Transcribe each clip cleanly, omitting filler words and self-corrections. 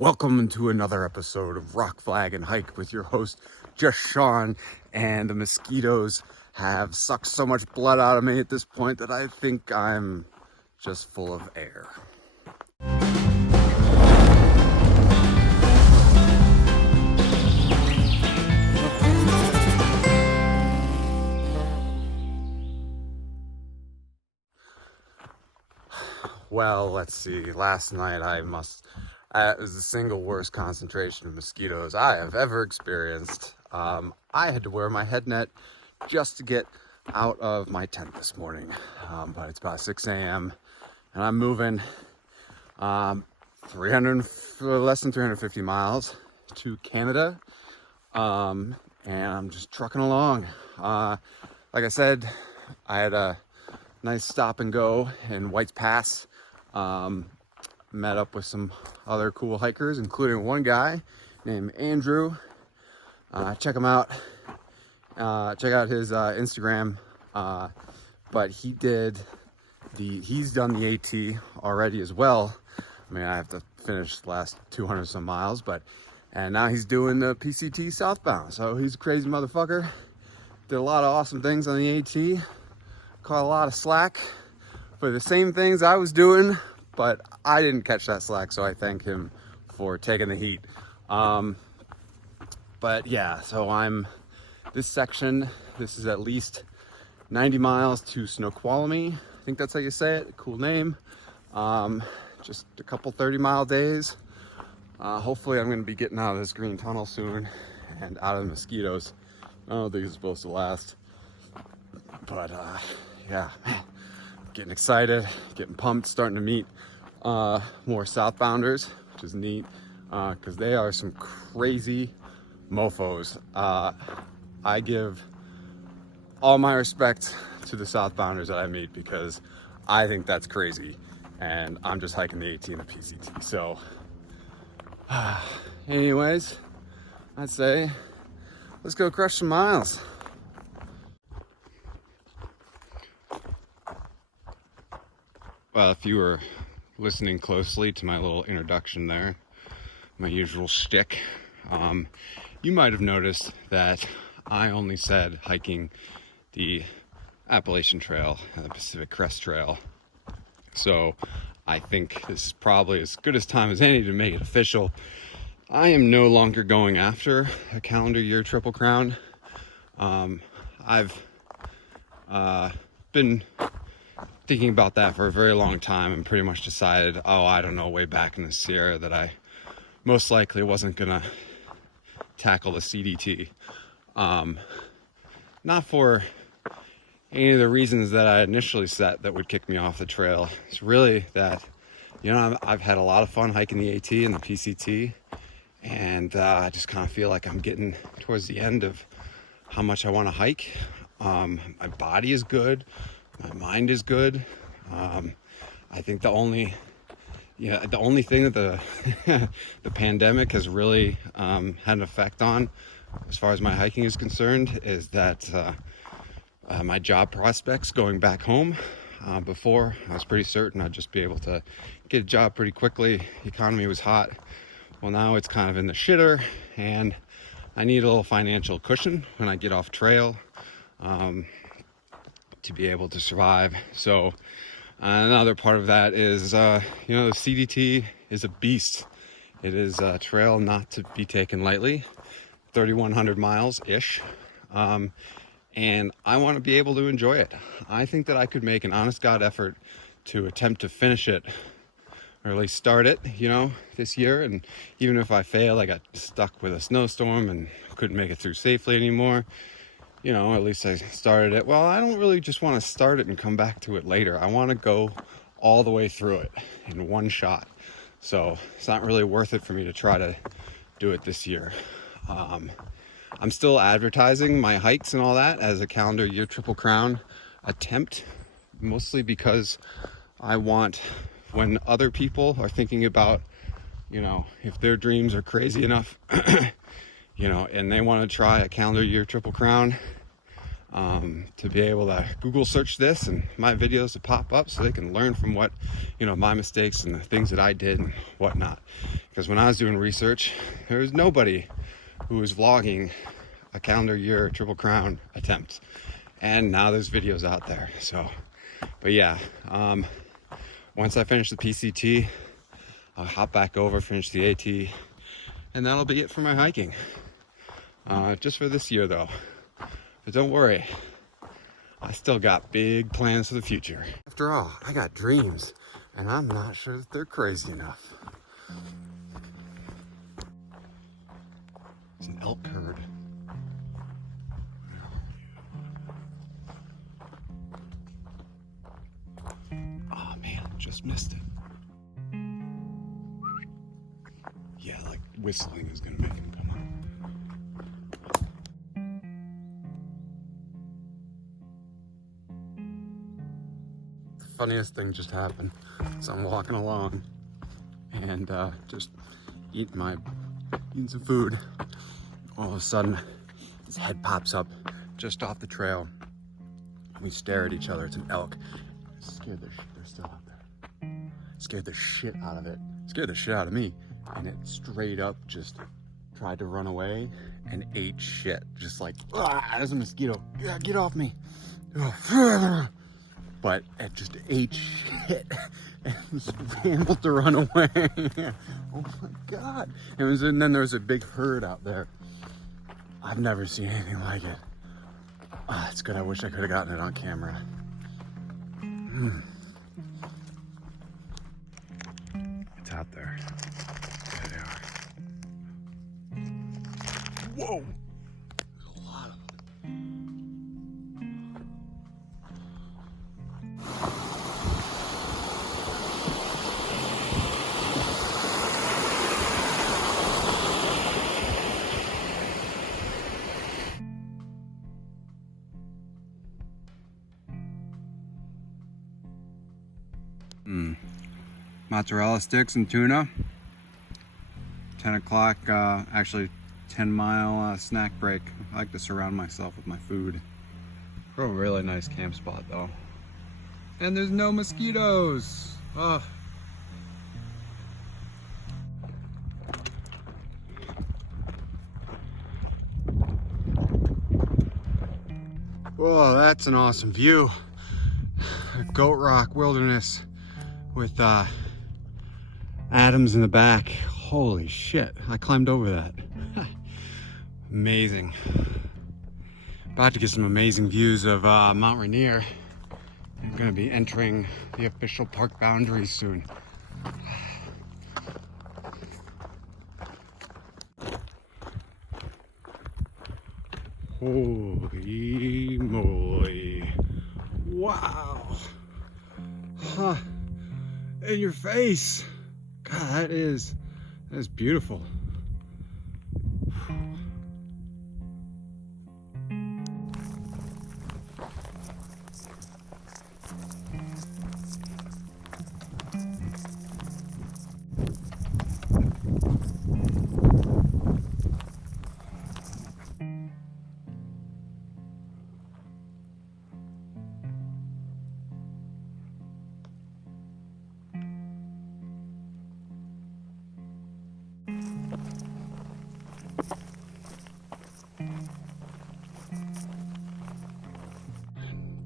Welcome to another episode of Rock Flag and Hike with your host, Just Sean. And the mosquitoes have sucked so much blood out of me at this point that I think I'm just full of air. Well, let's see. Last night it was the single worst concentration of mosquitoes I have ever experienced. I had to wear my head net just to get out of my tent this morning. But it's about 6 a.m. and I'm moving less than 350 miles to Canada. And I'm just trucking along. Like I said, I had a nice stop and go in White's Pass. Met up with some other cool hikers, including one guy named Andrew. Check him out. Check out his Instagram. But he's done the AT already as well. I mean, I have to finish the last 200 some miles, and now he's doing the PCT southbound. So he's a crazy motherfucker. Did a lot of awesome things on the AT. Caught a lot of slack for the same things I was doing, but I didn't catch that slack, so I thank him for taking the heat. But yeah, so this is at least 90 miles to Snoqualmie. I think that's how you say it, cool name. Just a couple 30-mile days. Hopefully I'm gonna be getting out of this green tunnel soon and out of the mosquitoes. I don't think it's supposed to last. But yeah, man, getting excited, getting pumped, starting to meet more southbounders, which is neat, because they are some crazy mofos. I give all my respect to the southbounders that I meet, because I think that's crazy, and I'm just hiking the AT and the PCT. So anyways, I'd say let's go crush some miles. Well, if you were listening closely to my little introduction there, my usual shtick, you might have noticed that I only said hiking the Appalachian Trail and the Pacific Crest Trail. So I think this is probably as good a time as any to make it official. I am no longer going after a calendar year Triple Crown. I've been thinking about that for a very long time and pretty much decided, I don't know, way back in the Sierra that I most likely wasn't gonna tackle the CDT. Not for any of the reasons that I initially set that would kick me off the trail. It's really that, I've had a lot of fun hiking the AT and the PCT, and I just kind of feel like I'm getting towards the end of how much I want to hike. My body is good. My mind is good. I think the only thing that the pandemic has really had an effect on, as far as my hiking is concerned, is that my job prospects going back home. Before, I was pretty certain I'd just be able to get a job pretty quickly. The economy was hot. Well, now it's kind of in the shitter, and I need a little financial cushion when I get off trail. To be able to survive. So another part of that is, the CDT is a beast. It is a trail not to be taken lightly, 3,100 miles-ish. And I want to be able to enjoy it. I think that I could make an honest God effort to attempt to finish it, or at least start it, this year. And even if I fail, I got stuck with a snowstorm and couldn't make it through safely anymore, at least I started it. Well, I don't really just want to start it and come back to it later. I want to go all the way through it in one shot. So it's not really worth it for me to try to do it this year. I'm still advertising my hikes and all that as a calendar year Triple Crown attempt, mostly because I want, when other people are thinking about, if their dreams are crazy enough, and they want to try a calendar year Triple Crown, to be able to Google search this and my videos to pop up so they can learn from what, you know, my mistakes and the things that I did and whatnot. Because when I was doing research, there was nobody who was vlogging a calendar year Triple Crown attempt. And now there's videos out there. So, but yeah, once I finish the PCT, I'll hop back over, finish the AT, and that'll be it for my hiking. Just for this year though. But don't worry, I still got big plans for the future. After all, I got dreams, and I'm not sure that they're crazy enough. It's an elk herd. Oh man, just missed it. Yeah, like whistling is gonna make him come out. Funniest thing just happened. So I'm walking along and just eating some food. All of a sudden, his head pops up just off the trail. We stare at each other. It's an elk. They're still out there. Scared the shit out of it. Scared the shit out of me. And it straight up just tried to run away and ate shit. Just like, there's a mosquito. Yeah, get off me. But it just ate shit and scrambled to run away. Oh my God. And then there was a big herd out there. I've never seen anything like it. It's good. I wish I could have gotten it on camera. It's out there. There they are. Whoa. There's a lot of them. Mozzarella sticks and tuna. 10 o'clock, actually 10-mile snack break. I like to surround myself with my food. We're a really nice camp spot though. And there's no mosquitoes. Ugh. Whoa, that's an awesome view. Goat Rock Wilderness with Adams in the back. Holy shit, I climbed over that. Amazing. About to get some amazing views of Mount Rainier. I'm gonna be entering the official park boundaries soon. Holy moly. Wow. Huh. In your face. God, that is beautiful.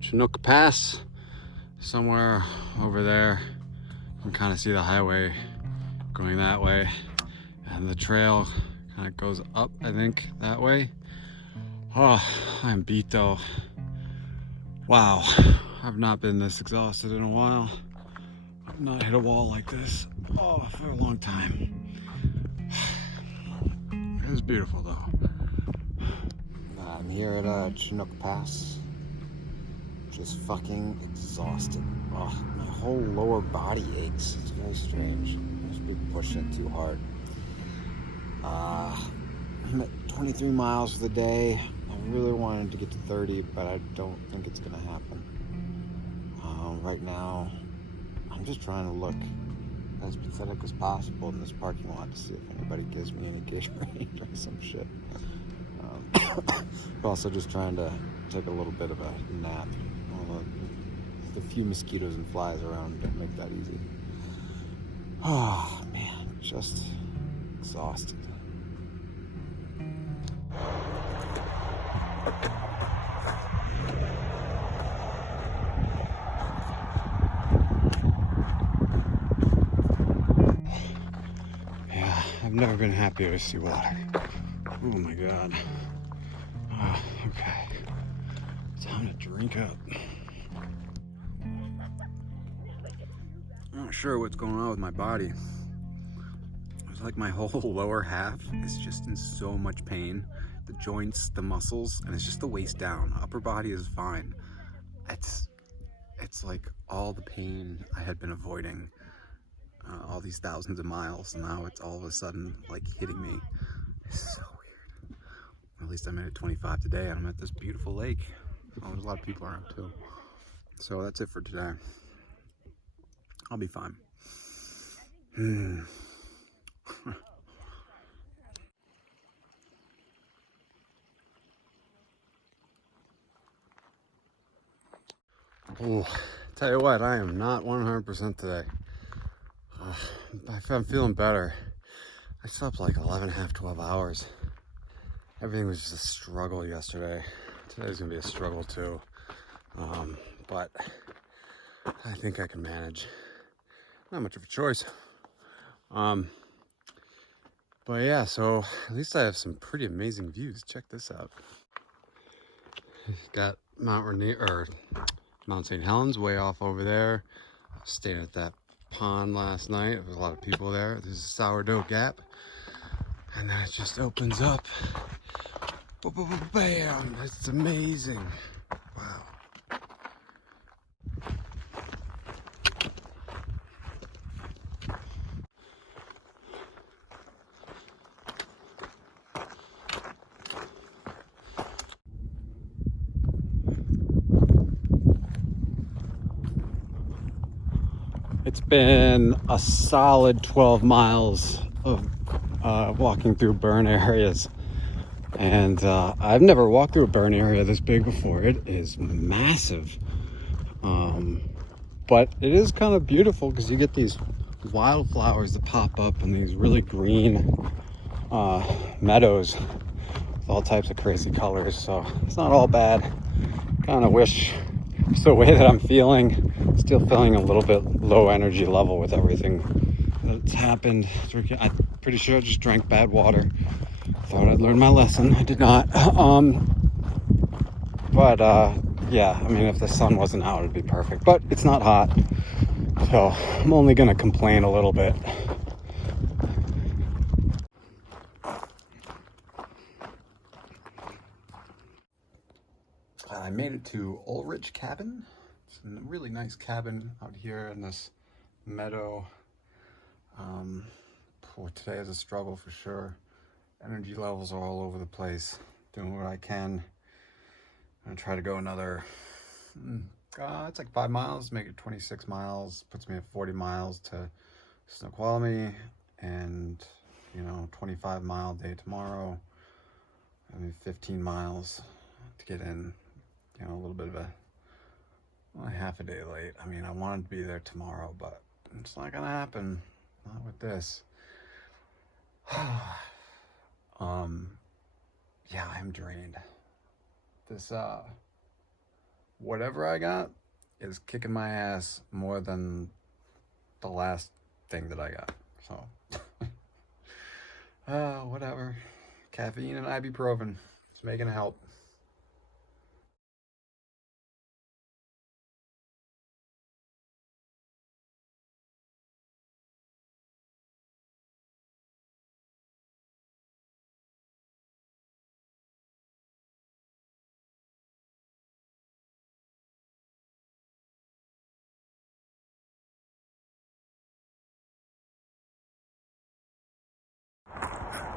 Chinook Pass, somewhere over there. You can kind of see the highway going that way, and the trail kind of goes up, I think, that way. Oh, I'm beat though. Wow, I've not been this exhausted in a while. I've not hit a wall like this, for a long time. It was beautiful though. I'm here at Chinook Pass. Just fucking exhausted. Oh, my whole lower body aches. It's very strange. I must be pushing it too hard. I'm at 23 miles for the day. I really wanted to get to 30, but I don't think it's gonna happen. Right now, I'm just trying to look as pathetic as possible in this parking lot to see if anybody gives me any Gatorade or some shit. We're also just trying to take a little bit of a nap. Although the few mosquitoes and flies around don't make that easy. Oh man, just exhausted. Yeah, I've never been happier to see water. Oh my god. Okay. Time to drink up. I'm not sure what's going on with my body. It's like my whole lower half is just in so much pain. The joints, the muscles, and it's just the waist down. Upper body is fine. It's like all the pain I had been avoiding all these thousands of miles. Now it's all of a sudden like hitting me. It's so weird. At least I made it 25 today and I'm at this beautiful lake. Oh, there's a lot of people around too. So that's it for today. I'll be fine. Oh, tell you what, I am not 100% today. I'm feeling better. I slept like 11.5, 12 hours. Everything was just a struggle yesterday. Today's gonna be a struggle too. But I think I can manage. Not much of a choice. But yeah, so at least I have some pretty amazing views. Check this out. Got Mount St. Helens way off over there. I was staying at that pond last night. There was a lot of people there. There's a sourdough gap. And then it just opens up. Bam! It's amazing. Wow. It's been a solid 12 miles of walking through burn areas. And I've never walked through a burn area this big before. It is massive. But it is kind of beautiful because you get these wildflowers that pop up in these really green meadows with all types of crazy colors. So it's not all bad. Kind of wish it's the way that I'm feeling. Still feeling a little bit low energy level with everything that's happened. I'm pretty sure I just drank bad water. Thought I'd learned my lesson. I did not. Yeah, I mean, if the sun wasn't out, it'd be perfect. But it's not hot, so I'm only gonna complain a little bit. I made it to Ulrich Cabin. It's a really nice cabin out here in this meadow. Today is a struggle for sure. Energy levels are all over the place. Doing what I can. I'm gonna try to go another, it's like 5 miles, make it 26 miles, puts me at 40 miles to Snoqualmie, and 25-mile day tomorrow. I mean 15 miles to get in, a little bit of half a day late. I mean, I wanted to be there tomorrow, but it's not gonna happen. Not with this. Yeah, I'm drained. This whatever I got is kicking my ass more than the last thing that I got. So whatever. Caffeine and ibuprofen. It's making it help.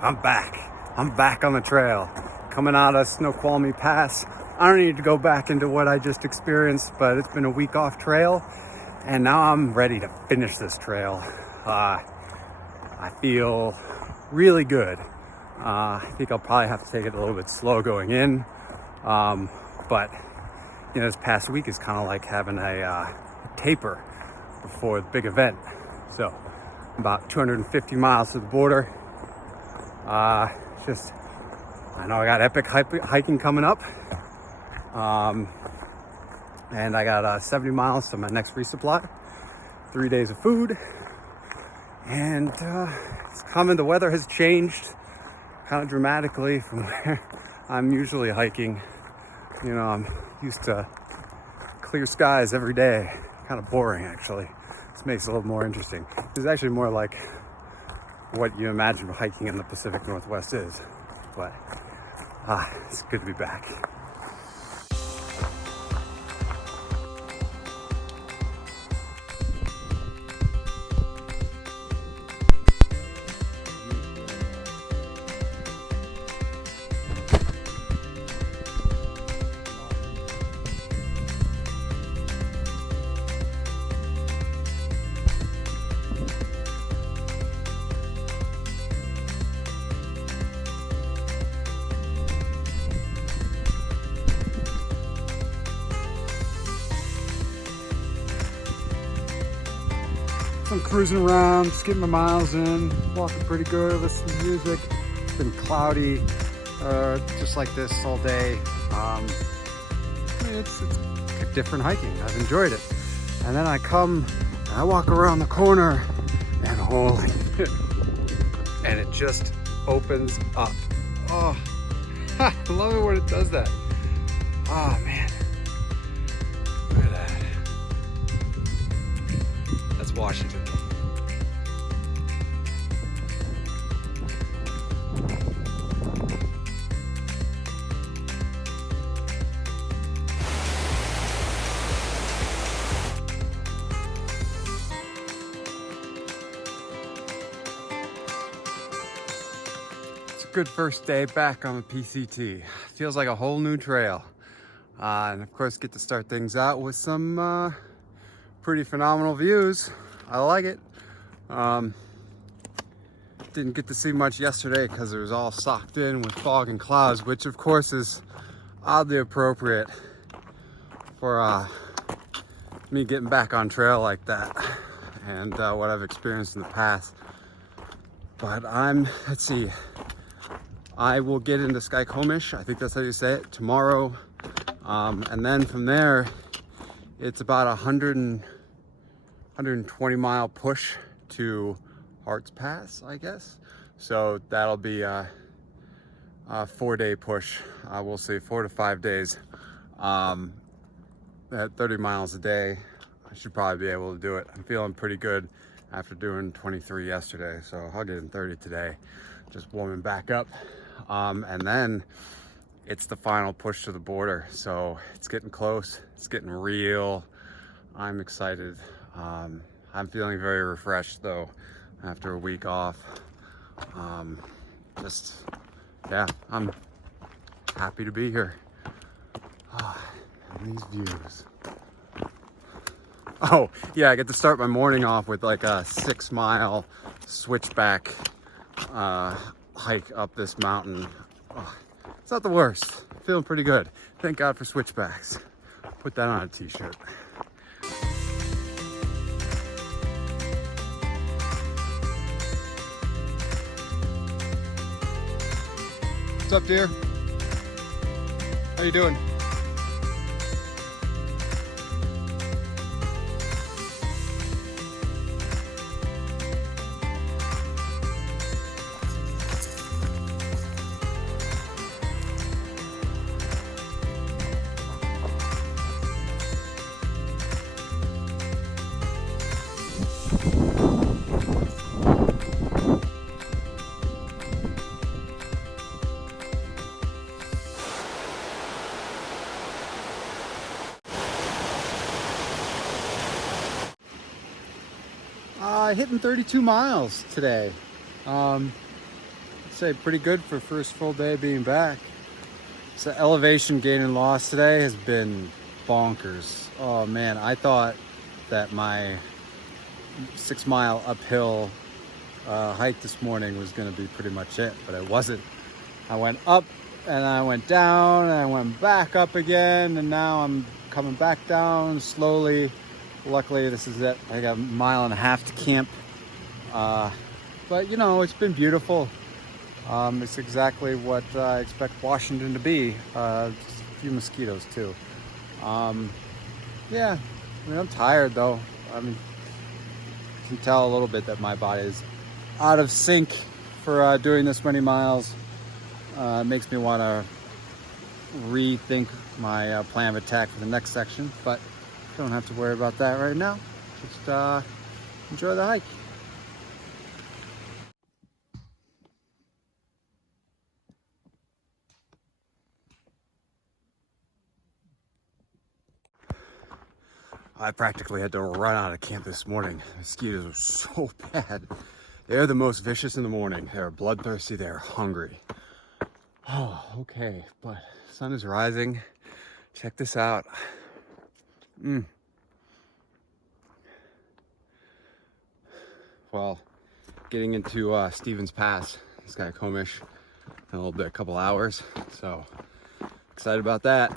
I'm back. I'm back on the trail. Coming out of Snoqualmie Pass. I don't need to go back into what I just experienced, but it's been a week off trail, and now I'm ready to finish this trail. I feel really good. I think I'll probably have to take it a little bit slow going in. But you know, this past week is kind of like having a taper before the big event. So about 250 miles to the border. Just, I know I got epic hiking coming up. And I got 70 miles to my next resupply, 3 days of food. And it's coming, the weather has changed kind of dramatically from where I'm usually hiking. You know, I'm used to clear skies every day. Kind of boring, actually. This makes it a little more interesting. It's actually more like what you imagine hiking in the Pacific Northwest is. But it's good to be back. I'm cruising around, just getting my miles in, walking pretty good, listening to music. It's been cloudy, just like this all day. It's different hiking. I've enjoyed it. And then I come and I walk around the corner and holy, and it just opens up. Oh, I love it when it does that. Oh man, look at that. That's Washington. Good first day back on the PCT. Feels like a whole new trail. And of course get to start things out with some pretty phenomenal views. I like it. Didn't get to see much yesterday because it was all socked in with fog and clouds, which of course is oddly appropriate for me getting back on trail like that and what I've experienced in the past. But let's see, I will get into Snoqualmie, I think that's how you say it, tomorrow. And then from there, it's about 120 mile push to Harts Pass, I guess. So that'll be a 4-day push. We'll see, 4 to 5 days. At 30 miles a day, I should probably be able to do it. I'm feeling pretty good after doing 23 yesterday. So I'll get in 30 today, just warming back up. And then it's the final push to the border. So it's getting close, it's getting real. I'm excited. I'm feeling very refreshed though, after a week off. Yeah, I'm happy to be here. And these views. Oh yeah, I get to start my morning off with like a 6-mile switchback hike up this mountain. Oh, it's not the worst. Feeling pretty good. Thank God for switchbacks. Put that on a t-shirt. What's up, dear? How you doing? Hitting 32 miles today. I'd say pretty good for first full day being back. So elevation gain and loss today has been bonkers. Oh man, I thought that my 6-mile uphill hike this morning was going to be pretty much it, but it wasn't. I went up and I went down and I went back up again, and now I'm coming back down slowly. Luckily, this is it. I got a mile and a half to camp. But you know, it's been beautiful. It's exactly what I expect Washington to be. Just a few mosquitoes too. Yeah, I mean, I'm tired though. I mean, you can tell a little bit that my body is out of sync for doing this many miles. It makes me want to rethink my plan of attack for the next section, but don't have to worry about that right now. Just enjoy the hike. I practically had to run out of camp this morning. The mosquitoes were so bad. They're the most vicious in the morning. They're bloodthirsty, they're hungry. Oh, okay, but sun is rising. Check this out. Well, getting into Stevens Pass, it's got Comish in a couple hours, so excited about that.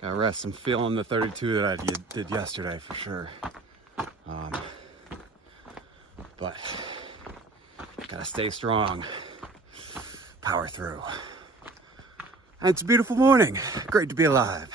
Gotta rest. I'm feeling the 32 that I did yesterday for sure. But gotta stay strong. Power through. And it's a beautiful morning. Great to be alive.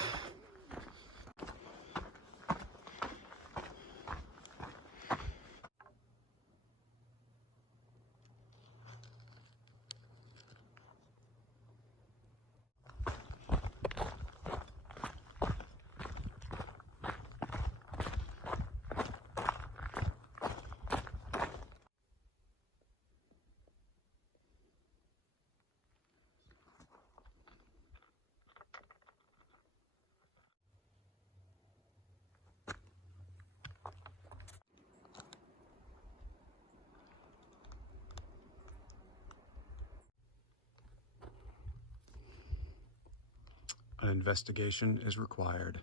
An investigation is required.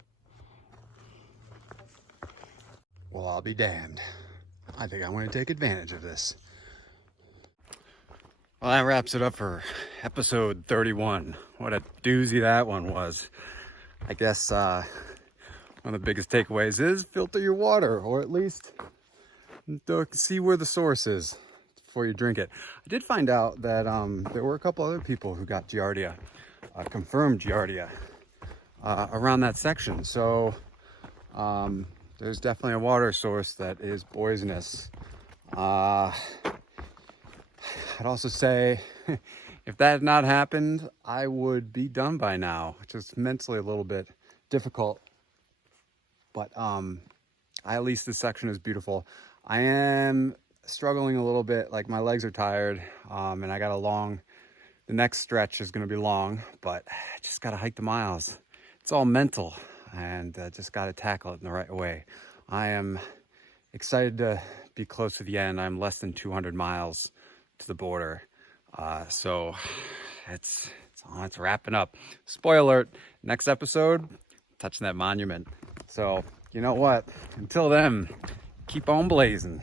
Well, I'll be damned. I think I'm going to take advantage of this. Well, that wraps it up for episode 31. What a doozy that one was. I guess one of the biggest takeaways is filter your water, or at least see where the source is before you drink it. I did find out that there were a couple other people who got Giardia, confirmed Giardia, around that section. So there's definitely a water source that is poisonous. I'd also say if that had not happened, I would be done by now, which is mentally a little bit difficult. But at least this section is beautiful. I am struggling a little bit, like my legs are tired, and I got the next stretch is going to be long, but I just got to hike the miles. It's all mental, and just got to tackle it in the right way. I am excited to be close to the end. I'm less than 200 miles to the border. So it's wrapping up. Spoiler alert, next episode, touching that monument. So you know what? Until then, keep on blazing.